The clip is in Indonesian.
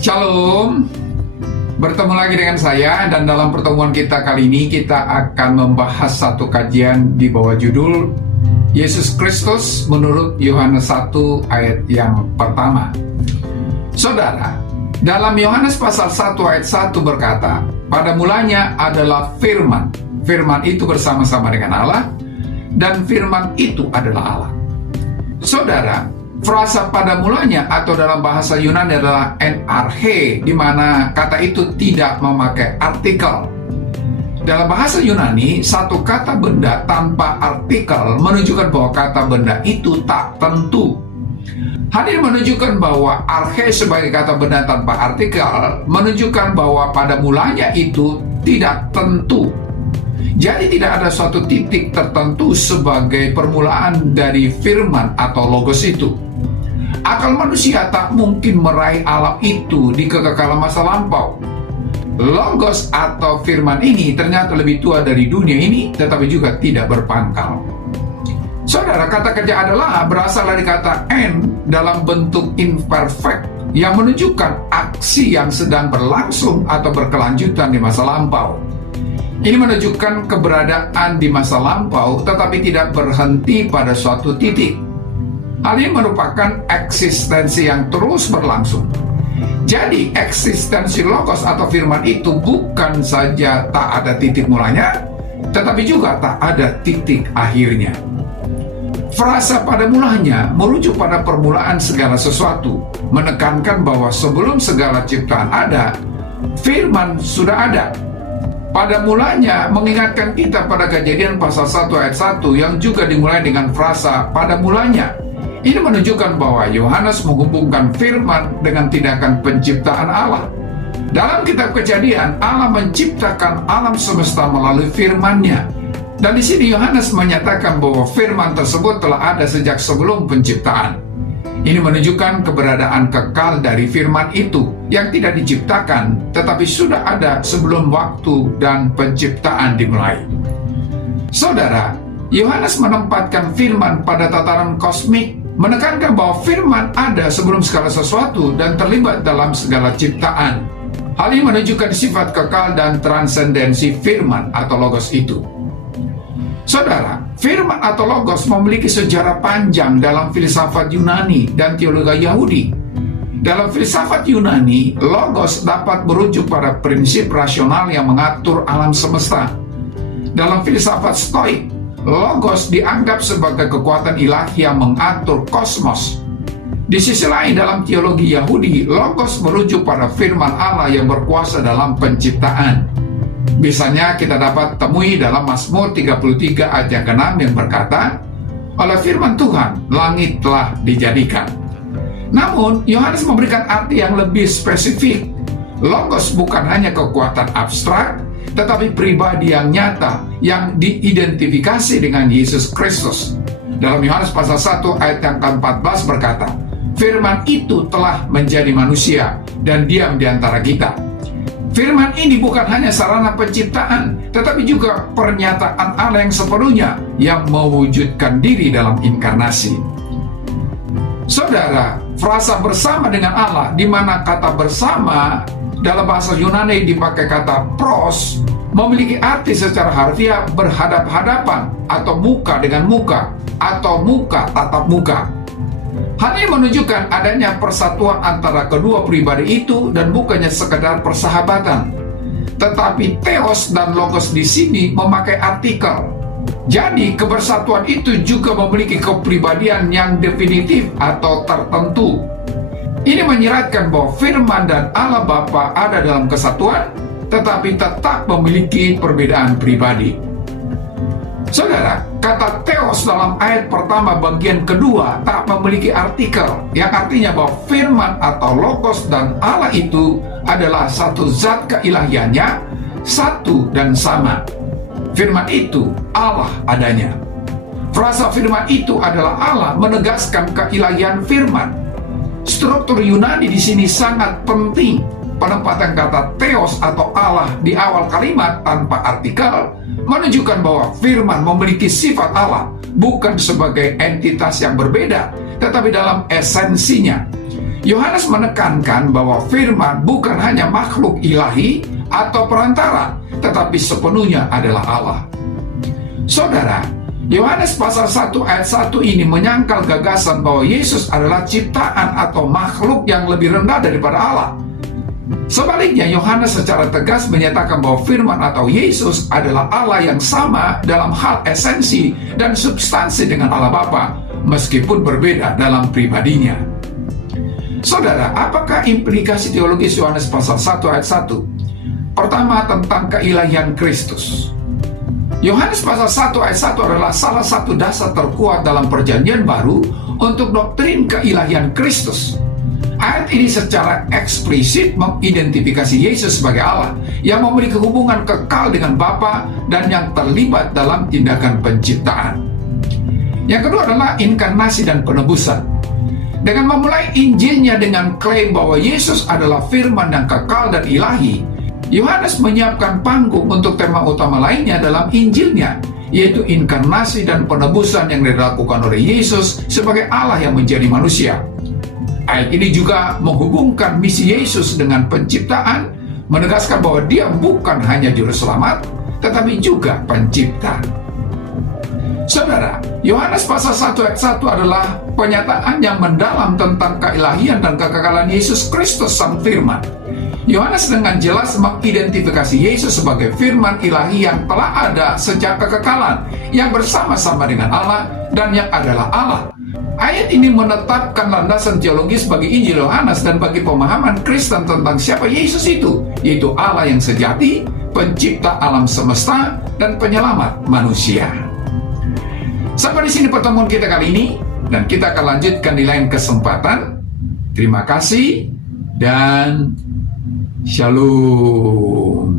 Shalom, bertemu lagi dengan saya, dan dalam pertemuan kita kali ini kita akan membahas satu kajian di bawah judul Yesus Kristus menurut Yohanes 1 ayat yang pertama. Saudara, dalam Yohanes pasal 1 ayat 1 berkata, pada mulanya adalah firman. Firman itu bersama-sama dengan Allah, dan firman itu adalah Allah. Saudara, frasa pada mulanya atau dalam bahasa Yunani adalah enarche, di mana kata itu tidak memakai artikel. Dalam bahasa Yunani, satu kata benda tanpa artikel menunjukkan bahwa kata benda itu tak tentu. Hal ini menunjukkan bahwa arche sebagai kata benda tanpa artikel menunjukkan bahwa pada mulanya itu tidak tentu. Jadi tidak ada suatu titik tertentu sebagai permulaan dari firman atau logos itu. Akal manusia tak mungkin meraih alam itu di kekekalan masa lampau. Logos atau firman ini ternyata lebih tua dari dunia ini, tetapi juga tidak berpangkal. Saudara, kata kerja adalah berasal dari kata en dalam bentuk imperfect yang menunjukkan aksi yang sedang berlangsung atau berkelanjutan di masa lampau. Ini menunjukkan keberadaan di masa lampau tetapi tidak berhenti pada suatu titik. Hal ini merupakan eksistensi yang terus berlangsung. Jadi eksistensi logos atau firman itu bukan saja tak ada titik mulanya, tetapi juga tak ada titik akhirnya. Frasa pada mulanya merujuk pada permulaan segala sesuatu, menekankan bahwa sebelum segala ciptaan ada, firman sudah ada. Pada mulanya mengingatkan kita pada Kejadian pasal 1 ayat 1 yang juga dimulai dengan frasa pada mulanya. Ini menunjukkan bahwa Yohanes menghubungkan firman dengan tindakan penciptaan Allah. Dalam kitab Kejadian, Allah menciptakan alam semesta melalui firman-Nya. Dan di sini Yohanes menyatakan bahwa firman tersebut telah ada sejak sebelum penciptaan. Ini menunjukkan keberadaan kekal dari firman itu yang tidak diciptakan, tetapi sudah ada sebelum waktu dan penciptaan dimulai. Saudara, Yohanes menempatkan firman pada tataran kosmik, menekankan bahwa firman ada sebelum segala sesuatu dan terlibat dalam segala ciptaan. Hal ini menunjukkan sifat kekal dan transendensi firman atau logos itu. Saudara, firman atau logos memiliki sejarah panjang dalam filsafat Yunani dan teologi Yahudi. Dalam filsafat Yunani, logos dapat merujuk pada prinsip rasional yang mengatur alam semesta. Dalam filsafat Stoik, logos dianggap sebagai kekuatan ilahi yang mengatur kosmos. Di sisi lain, dalam teologi Yahudi, logos merujuk pada firman Allah yang berkuasa dalam penciptaan. Misalnya kita dapat temui dalam Mazmur 33 ayat yang ke-6 yang berkata, oleh firman Tuhan, langit telah dijadikan. Namun, Yohanes memberikan arti yang lebih spesifik. Logos bukan hanya kekuatan abstrak, tetapi pribadi yang nyata yang diidentifikasi dengan Yesus Kristus. Dalam Yohanes pasal 1 ayat yang ke-14 berkata, firman itu telah menjadi manusia dan diam di antara kita. Firman ini bukan hanya sarana penciptaan, tetapi juga pernyataan Allah yang sepenuhnya yang mewujudkan diri dalam inkarnasi. Saudara, frasa bersama dengan Allah, di mana kata bersama dalam bahasa Yunani dipakai kata pros, memiliki arti secara harfiah berhadap-hadapan atau muka dengan muka atau muka tatap muka. Hal ini menunjukkan adanya persatuan antara kedua pribadi itu dan bukannya sekedar persahabatan. Tetapi theos dan logos di sini memakai artikel. Jadi kebersatuan itu juga memiliki kepribadian yang definitif atau tertentu. Ini menyiratkan bahwa firman dan Allah Bapa ada dalam kesatuan, tetapi tetap memiliki perbedaan pribadi. Saudara, kata theos dalam ayat pertama bagian kedua tak memiliki artikel, yang artinya bahwa firman atau logos dan Allah itu adalah satu zat keilahiannya, satu dan sama. Firman itu Allah adanya. Frasa firman itu adalah Allah menegaskan keilahian firman. Struktur Yunani di sini sangat penting. Penempatan kata theos atau Allah di awal kalimat tanpa artikel menunjukkan bahwa firman memiliki sifat Allah, bukan sebagai entitas yang berbeda, tetapi dalam esensinya. Yohanes menekankan bahwa firman bukan hanya makhluk ilahi atau perantara, tetapi sepenuhnya adalah Allah. Saudara, Yohanes pasal 1 ayat 1 ini menyangkal gagasan bahwa Yesus adalah ciptaan atau makhluk yang lebih rendah daripada Allah. Sebaliknya, Yohanes secara tegas menyatakan bahwa firman atau Yesus adalah Allah yang sama dalam hal esensi dan substansi dengan Allah Bapa, meskipun berbeda dalam pribadinya. Saudara, apakah implikasi teologis Yohanes pasal 1 ayat 1? Pertama, tentang keilahian Kristus. Yohanes pasal 1 ayat 1 adalah salah satu dasar terkuat dalam perjanjian baru untuk doktrin keilahian Kristus. Ayat ini secara eksplisit mengidentifikasi Yesus sebagai Allah yang memiliki hubungan kekal dengan Bapa dan yang terlibat dalam tindakan penciptaan. Yang kedua adalah inkarnasi dan penebusan. Dengan memulai Injilnya dengan klaim bahwa Yesus adalah firman yang kekal dan ilahi, Yohanes menyiapkan panggung untuk tema utama lainnya dalam Injilnya, yaitu inkarnasi dan penebusan yang dilakukan oleh Yesus sebagai Allah yang menjadi manusia. Ayat ini juga menghubungkan misi Yesus dengan penciptaan, menegaskan bahwa Dia bukan hanya juru selamat, tetapi juga pencipta. Saudara, Yohanes pasal 1 ayat 1 adalah pernyataan yang mendalam tentang keilahian dan kekekalan Yesus Kristus Sang Firman. Yohanes dengan jelas mengidentifikasi Yesus sebagai firman ilahi yang telah ada sejak kekekalan, yang bersama-sama dengan Allah dan yang adalah Allah. Ayat ini menetapkan landasan teologis bagi Injil Yohanes dan bagi pemahaman Kristen tentang siapa Yesus itu, yaitu Allah yang sejati, pencipta alam semesta, dan penyelamat manusia. Sampai di sini pertemuan kita kali ini, dan kita akan lanjutkan di lain kesempatan. Terima kasih dan Shalom.